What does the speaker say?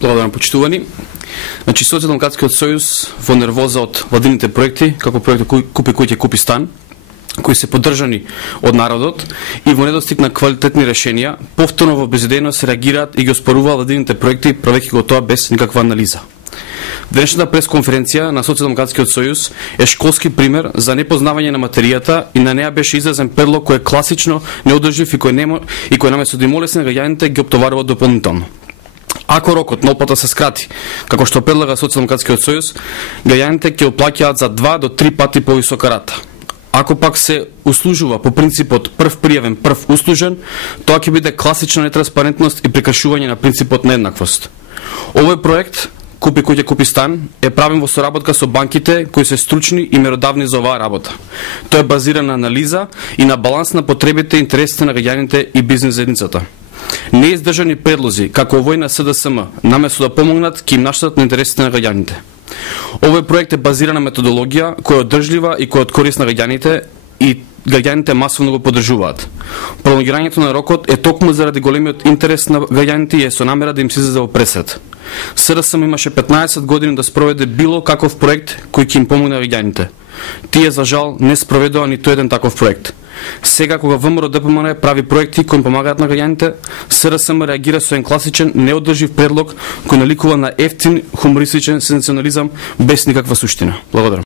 Благодарам, почитувани. Значи, Социјалдемократскиот сојуз во нервоза од владините проекти, како проектот Купи куќа, купи стан, кои се поддржани од народот и во недостиг на квалитетни решенија, повторно во безидејно се реагираат и ги оспоруваат владините проекти, правејќи го тоа без никаква анализа. Денешната пресконференција на Социјалдемократскиот сојуз е школски пример за непознавање на материјата и на неа беше изразен предлог кој е класично неодржив и кој наместо да им олесни граѓаните ги оптоварува дополнително. Ако рокот на отплата се скрати, како што предлага Социјалдемократскиот сојуз, граѓаните ќе оплаќаат за 2 до 3 пати повисока рата. Ако пак се услужува по принципот прв пријавен, прв услужен, тоа ќе биде класична нетранспарентност и прекршување на принципот на еднаквост. Овој проект Купи куќа, купи стан е правен во соработка со банките кои се стручни и меродавни за оваа работа. Тој е базиран на анализа и на баланс на потребите и интересите на граѓаните и бизнес заедницата. Неиздржани предлози, како овој на СДСМ, наместо да помогнат, ќе им наштетат на интересите на граѓаните. Овој проект е базиран на методологија која е одржлива и која е од корис на граѓаните и граѓаните масовно го поддржуваат. Пролонгирањето на рокот е токму заради големиот интерес на граѓаните и е со намера да им се излезе во пресет. СДСМ имаше 15 години да спроведе било каков проект кој ќе им помогне на граѓаните. Тие за жал не спроведува ниту еден таков проект. Сега кога ВМРО ДПМН прави проекти кои им помагаат на граѓаните, СДСМ реагира со еден класичен неодржив предлог кој наликува на ефтин хумористичен сензационализам без никаква суштина. Благодарам.